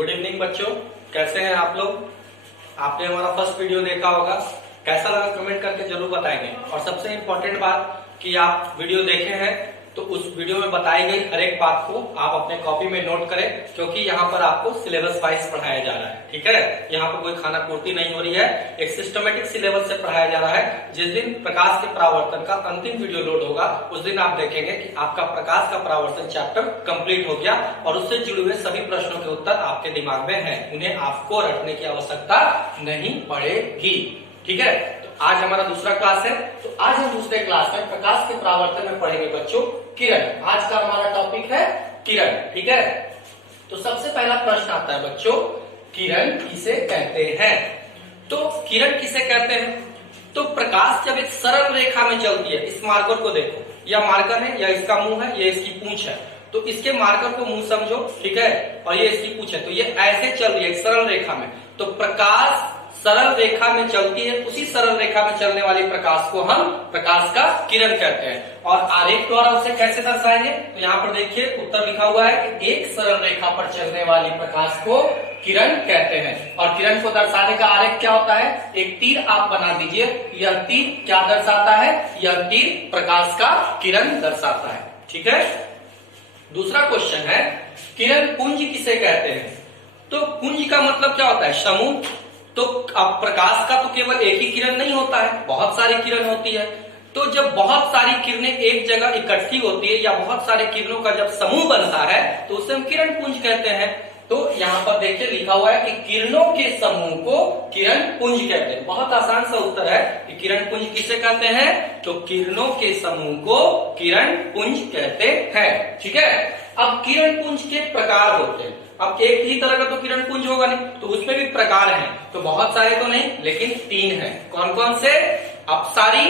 Good evening बच्चों, कैसे हैं आप लोग। आपने हमारा फर्स्ट वीडियो देखा होगा, कैसा लगा कमेंट करके जरूर बताएंगे। और सबसे इम्पोर्टेंट बात कि आप वीडियो देखे हैं तो उस वीडियो में बताई गई हर एक बात को आप अपने कॉपी में नोट करें, क्योंकि यहाँ पर आपको सिलेबस वाइज पढ़ाया जा रहा है। ठीक है, यहाँ पर कोई खाना पूर्ति नहीं हो रही है, एक सिस्टमेटिक सिलेबस से पढ़ाया जा रहा है। जिस दिन प्रकाश के परावर्तन का अंतिम वीडियो लोड होगा उस दिन आप देखेंगे कि आपका प्रकाश का परावर्तन चैप्टर कंप्लीट हो गया और उससे जुड़े हुए सभी प्रश्नों के उत्तर आपके दिमाग में है, उन्हें आपको रटने की आवश्यकता नहीं पड़ेगी। ठीक है, तो आज हमारा दूसरा क्लास है। तो आज हम दूसरे क्लास में प्रकाश के परावर्तन में पढ़ेंगे बच्चों किरण। आज का हमारा टॉपिक है किरण। ठीक है, तो सबसे पहला प्रश्न आता है बच्चों, किरण किसे कहते हैं। तो किरण किसे कहते हैं, तो प्रकाश जब एक सरल रेखा में चलती है, इस मार्कर को देखो, यह मार्कर है, यह इसका मुंह है, यह इसकी पूंछ है। तो इसके मार्कर को मुंह समझो, ठीक है, और ये इसकी पूंछ है। तो ये ऐसे चल रही है एक सरल रेखा में। तो प्रकाश सरल रेखा में चलती है, उसी सरल रेखा में चलने वाली प्रकाश को हम प्रकाश का किरण कहते हैं। और आरेख द्वारा उसे कैसे दर्शाएंगे, तो यहाँ पर देखिए उत्तर लिखा हुआ है कि एक सरल रेखा पर चलने वाली प्रकाश को किरण कहते हैं। और किरण को दर्शाने का आरेख क्या होता है, एक तीर आप बना दीजिए। यह तीर क्या दर्शाता है, यह तीर प्रकाश का किरण दर्शाता है। ठीक है, दूसरा क्वेश्चन है, किरण पुंज किसे कहते हैं। तो पुंज का मतलब क्या होता है, समूह। तो अब प्रकाश का तो केवल एक ही किरण नहीं होता है, बहुत सारी किरण होती है। तो जब बहुत सारी किरणें एक जगह इकट्ठी होती है या बहुत सारे किरणों का जब समूह बनता है तो उसे हम किरण पुंज कहते हैं। तो यहाँ पर देखिए लिखा हुआ है कि किरणों के समूह को किरण पुंज कहते हैं। बहुत आसान सा उत्तर है कि किरण पुंज किसे कहते हैं, तो किरणों के समूह को किरण पुंज कहते हैं। ठीक है, अब किरण पुंज के प्रकार होते हैं। अब एक ही तरह का तो किरण पुंज होगा नहीं, तो उसमें भी प्रकार हैं। तो बहुत सारे तो नहीं, लेकिन 3 हैं। कौन कौन से, अपसारी,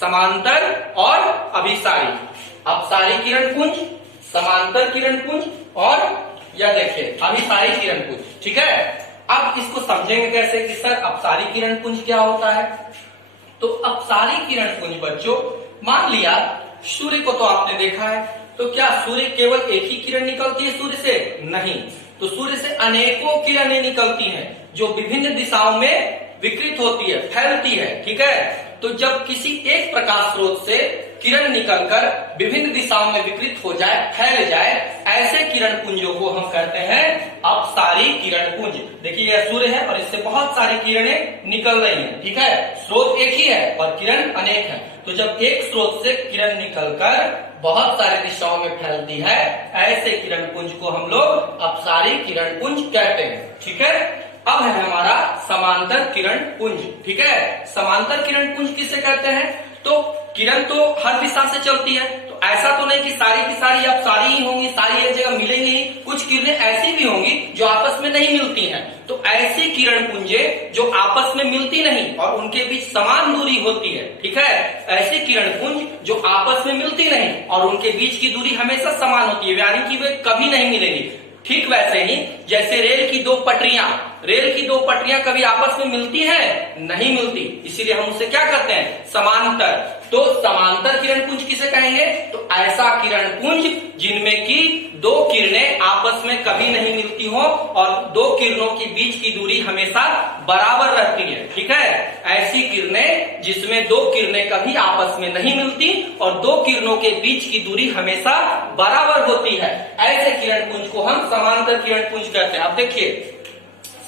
समांतर और अभिसारी। अपसारी किरण पुंज, समांतर किरण पुंज और यह देखिए अभिसारी किरण पुंज। ठीक है, अब इसको समझेंगे कैसे कि सर अपसारी किरण पुंज क्या होता है। तो अपसारी किरण पुंज बच्चों, मान लिया सूर्य को तो आपने देखा है, तो क्या सूर्य केवल एक ही किरण निकलती है सूर्य से, नहीं। तो सूर्य से अनेकों किरणें निकलती हैं जो विभिन्न दिशाओं में विकृत होती है, फैलती है। ठीक है, तो जब किसी एक प्रकाश स्रोत से किरण निकलकर विभिन्न दिशाओं में विकृत हो जाए, फैल जाए, ऐसे किरण पुंजों को हम कहते हैं अपसारी किरण पुंज। देखिए यह सूर्य है और इससे बहुत सारी किरणें निकल रही हैं। ठीक है, स्रोत एक ही है पर किरण अनेक है। तो जब एक स्रोत से किरण निकलकर बहुत सारी दिशाओं में फैलती है, ऐसे किरण पुंज को हम लोग अपसारी किरण पुंज कहते हैं। ठीक है, अब है हमारा समांतर किरण पुंज। ठीक है, समांतर किरण पुंज किसे कहते हैं, तो किरण तो हर दिशा से चलती है, तो ऐसा तो नहीं कि सारी की सारी अब सारी ही होंगी, सारी एक जगह मिलेंगी ही। कुछ किरणें ऐसी भी होंगी जो आपस में नहीं मिलती हैं। तो ऐसी किरण पुंजे जो आपस में मिलती नहीं और उनके बीच समान दूरी होती है। ठीक है, ऐसी किरण पुंज जो आपस में मिलती नहीं और उनके बीच की दूरी हमेशा समान होती है, यानी कि वे कभी नहीं मिलेंगी। ठीक वैसे ही जैसे रेल की दो पटरियां कभी आपस में मिलती हैं, नहीं मिलती, इसीलिए हम उसे क्या कहते हैं, समांतर। तो समांतर किरण पुंज किसे कहेंगे, तो ऐसा किरण पुंज जिनमें की दो किरणें आपस में कभी नहीं मिलती हो और दो किरणों के बीच की दूरी हमेशा बराबर रहती है। ठीक है, ऐसी किरणें जिसमें दो किरणें कभी आपस में नहीं मिलती और दो किरणों के बीच की दूरी हमेशा बराबर होती है, ऐसे किरण पुंज को हम समांतर किरण पुंज कहते हैं। अब देखिए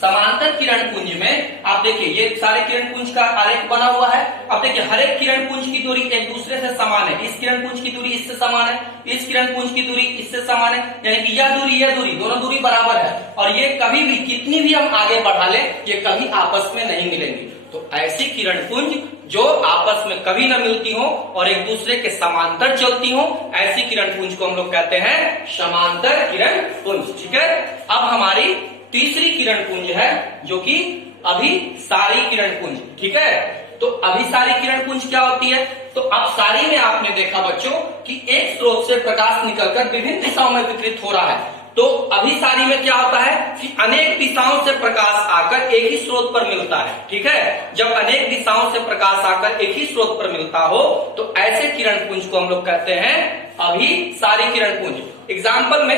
समांतर किरण पुंज में आप देखिए ये सारे किरण पुंज का आरेख बना हुआ है। अब देखिए हर एक किरण पुंज की दूरी एक दूसरे से समान है। इस किरण पुंज की दूरी इससे समान है, इस किरण पुंज की दूरी इससे समान है, यानी कि यह दूरी दोनों दूरी बराबर है। और ये कभी भी कितनी भी हम आगे बढ़ा लें, ये कभी आपस में नहीं मिलेंगी। तो ऐसी किरण पुंज जो आपस में कभी न मिलती हो और एक दूसरे के समांतर चलती हो, ऐसी किरण पुंज को हम लोग कहते हैं समांतर किरण पुंज। ठीक है, अब हमारी तीसरी किरण पुंज है जो कि अभिसारी किरण पुंज। ठीक है, तो अभिसारी किरण पुंज क्या होती है, तो अपसारी में आपने देखा बच्चों कि एक स्रोत से प्रकाश निकलकर विभिन्न दिशाओं में विकृत हो रहा है। तो अभिसारी में क्या होता है कि अनेक दिशाओं से प्रकाश आकर एक ही स्रोत पर मिलता है। ठीक है, जब अनेक दिशाओं से प्रकाश आकर एक ही स्रोत पर मिलता हो तो ऐसे किरण पुंज को हम लोग कहते हैं अभिसारी किरण पुंज। एग्जाम्पल में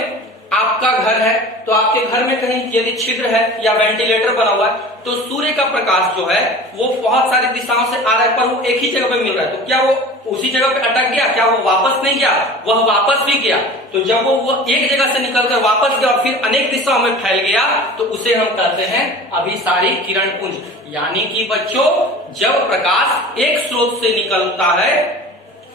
आपका घर है तो आपके घर में कहीं यदि छिद्र है या वेंटिलेटर बना हुआ है तो सूर्य का प्रकाश जो है वो बहुत सारी दिशाओं से आ रहा है, पर वो एक ही जगह पे मिल रहा है। तो क्या वो उसी जगह पे अटक गया? क्या वो वापस नहीं गया? वह वापस भी गया। तो जब वो एक जगह से निकलकर वापस गया और फिर अनेक दिशाओं में फैल गया तो उसे हम कहते हैं अभिसारी किरण पुंज। यानी कि बच्चों, जब प्रकाश एक स्रोत से निकलता है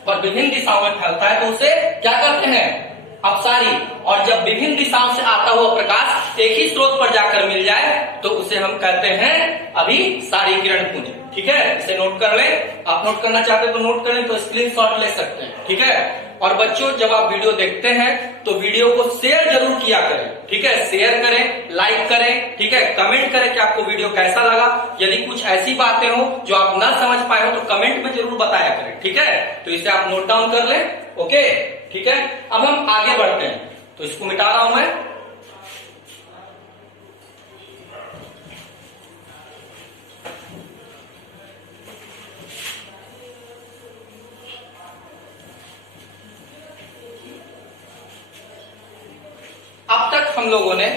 और विभिन्न दिशाओं में फैलता है तो उसे क्या कहते हैं? अपसारी। और जब विभिन्न दिशाओं से आता हुआ प्रकाश एक ही स्रोत पर जाकर मिल जाए तो उसे हम कहते हैं अभिसारी किरण पुंज। ठीक है, इसे नोट कर लें। आप नोट करना चाहते हैं तो नोट करें, तो स्क्रीनशॉट ले सकते हैं। ठीक है, और बच्चों जब आप वीडियो देखते हैं तो वीडियो को शेयर जरूर किया करें। ठीक है, शेयर करें, लाइक करें, ठीक है, कमेंट करें कि आपको वीडियो कैसा लगा। यदि कुछ ऐसी बातें हो जो आप ना समझ पाए हो तो कमेंट में जरूर बताया करें। ठीक है, तो इसे आप नोट डाउन कर लें। ओके, ठीक है, अब हम आगे बढ़ते हैं। तो इसको मिटा रहा हूं मैं। अब तक हम लोगों ने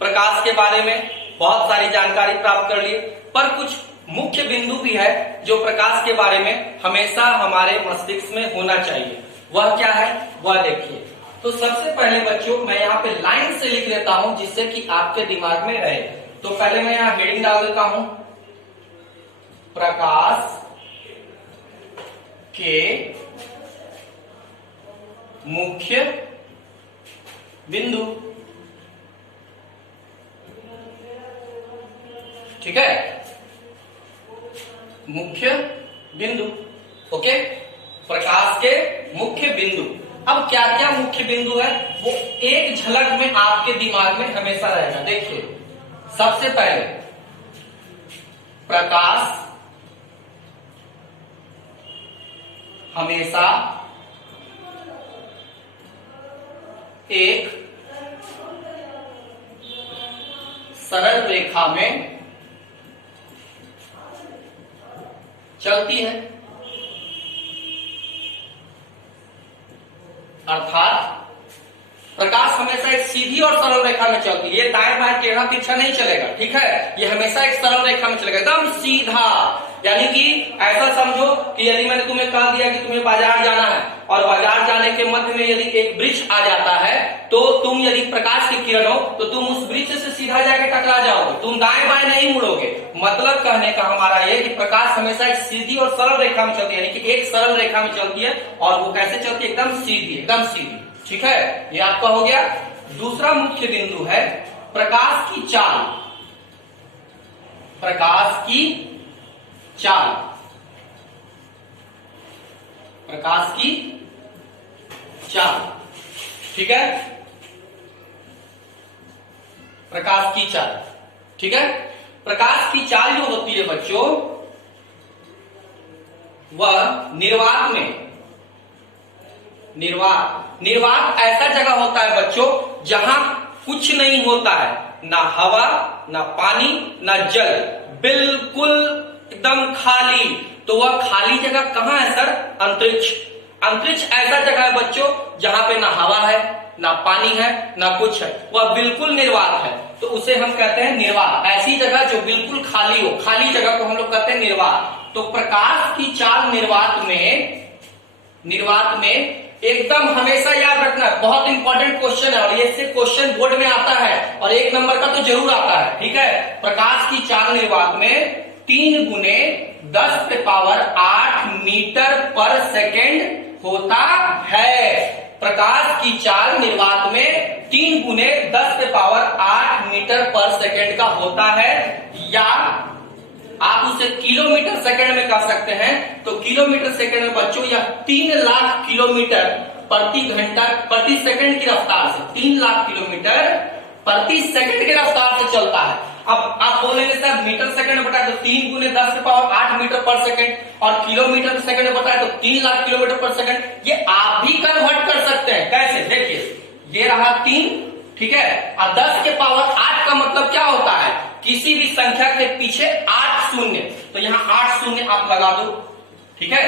प्रकाश के बारे में बहुत सारी जानकारी प्राप्त कर ली, पर कुछ मुख्य बिंदु भी है जो प्रकाश के बारे में हमेशा हमारे मस्तिष्क में होना चाहिए। वह क्या है, वह देखिए। तो सबसे पहले बच्चों मैं यहाँ पे लाइन से लिख लेता हूं जिससे कि आपके दिमाग में रहे। तो पहले मैं यहाँ हेडिंग डाल देता हूं, प्रकाश के मुख्य बिंदु। ठीक है, मुख्य बिंदु। ओके, प्रकाश के मुख्य बिंदु। अब क्या क्या मुख्य बिंदु है वो एक झलक में आपके दिमाग में हमेशा रहेगा। देखिए, सबसे पहले प्रकाश हमेशा एक सरल रेखा में चलती है, अर्थात प्रकाश हमेशा एक सीधी और सरल रेखा में चलती है। ये दाएं बाएं टेढ़ा तिरछा नहीं चलेगा। ठीक है, ये हमेशा एक सरल रेखा में चलेगा, एकदम सीधा। यानी कि ऐसा समझो कि यदि मैंने तुम्हें कह दिया कि तुम्हें बाजार जाना है और बाजार जाने के मध्य में यदि एक वृक्ष आ जाता है तो तुम यदि प्रकाश की किरण हो तो तुम उस वृक्ष से सीधा जाके टकरा जाओगे, तुम दाएं बाएं नहीं मुड़ोगे। मतलब कहने का हमारा ये कि प्रकाश हमेशा एक सीधी और सरल रेखा में चलती है, यानी कि एक सरल रेखा में चलती है। और वो कैसे चलती है? एकदम सीधी, एकदम सीधी। ठीक है, ये आपका हो गया। दूसरा मुख्य बिंदु है प्रकाश की चाल। प्रकाश की चाल, प्रकाश की चाल। ठीक है, प्रकाश की चाल। ठीक है, प्रकाश की चाल जो होती है बच्चों, वह निर्वात में, निर्वात ऐसा जगह होता है बच्चों जहां कुछ नहीं होता है, ना हवा, ना पानी, ना जल, बिल्कुल एकदम खाली। तो वह खाली जगह कहां है सर? अंतरिक्ष। अंतरिक्ष ऐसा जगह है बच्चों जहां पे ना हवा है, ना पानी है, ना कुछ है, वह बिल्कुल निर्वात है। तो उसे हम कहते हैं निर्वात। ऐसी जगह जो बिल्कुल खाली हो, खाली जगह को हम लोग कहते हैं निर्वात। तो प्रकाश की चाल निर्वात में एकदम हमेशा याद रखना है, बहुत इंपॉर्टेंट क्वेश्चन है और ये से क्वेश्चन बोर्ड में आता है और 1 नंबर का तो जरूर आता है। ठीक है, प्रकाश की चाल निर्वात में 3 गुने 10⁸ मीटर पर सेकेंड होता है। प्रकाश की चाल निर्वात में 3 गुने 10⁸ मीटर पर सेकेंड का होता है, या आप उसे किलोमीटर सेकंड में कह सकते हैं। तो किलोमीटर सेकंड में बच्चों यह 3 लाख किलोमीटर प्रति घंटा प्रति सेकंड की रफ्तार से, 3 लाख किलोमीटर प्रति सेकंड की रफ्तार से चलता है। अब आप बोलेंगे सर मीटर सेकंड में बताए तो 3 गुने 10⁸ मीटर पर सेकंड, और किलोमीटर सेकंड में बताए तो 3 लाख किलोमीटर पर सेकंड। ये आप भी कन्वर्ट कर सकते हैं। कैसे? देखिए, ये रहा 3, ठीक है, और 10 के पावर 8 का मतलब क्या होता है? किसी भी संख्या के पीछे 8 शून्य। तो यहाँ 8 शून्य आप लगा दो। ठीक है,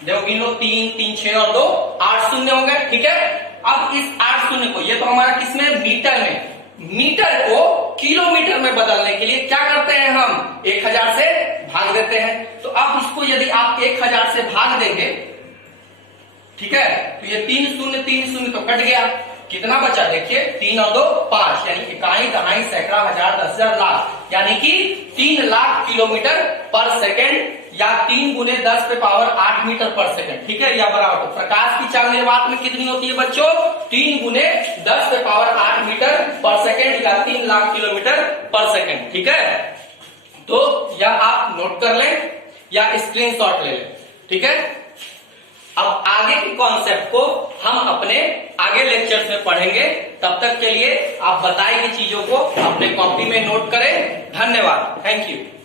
देखो गिन लो, 3 3 6 और 2 8 शून्य हो गए। ठीक है, अब इस 8 शून्य को, ये तो हमारा किसमें, मीटर में, मीटर को किलोमीटर में बदलने के लिए क्या करते हैं हम, 1000 से भाग देते हैं। तो अब इसको यदि आप 1000 से भाग देंगे, ठीक है, तो ये 3 शून्य तो कट गया, कितना बचा देखिए, 3 और 2 5, यानी इकाई, दहाई, सैकड़ा, हजार, 10,000, लाख, यानी कि 3 लाख किलोमीटर पर सेकेंड, या 3 गुने 10 पे पावर 8 मीटर पर सेकंड, ठीक है, या बराबर। तो प्रकाश की चाल निर्वात में कितनी होती है बच्चों, 3 गुने 10 पे पावर 8 मीटर पर सेकंड, या 3 लाख किलोमीटर पर सेकंड, ठीक है। तो यह आप नोट कर लें या स्क्रीनशॉट ले लें, ठीक है। अब आगे की कॉन्सेप्ट को हम अपने आगे लेक्चर्स में पढ़ेंगे, तब तक के लिए आप बताई गई चीजों को अपने कॉपी में नोट करें। धन्यवाद, थैंक यू।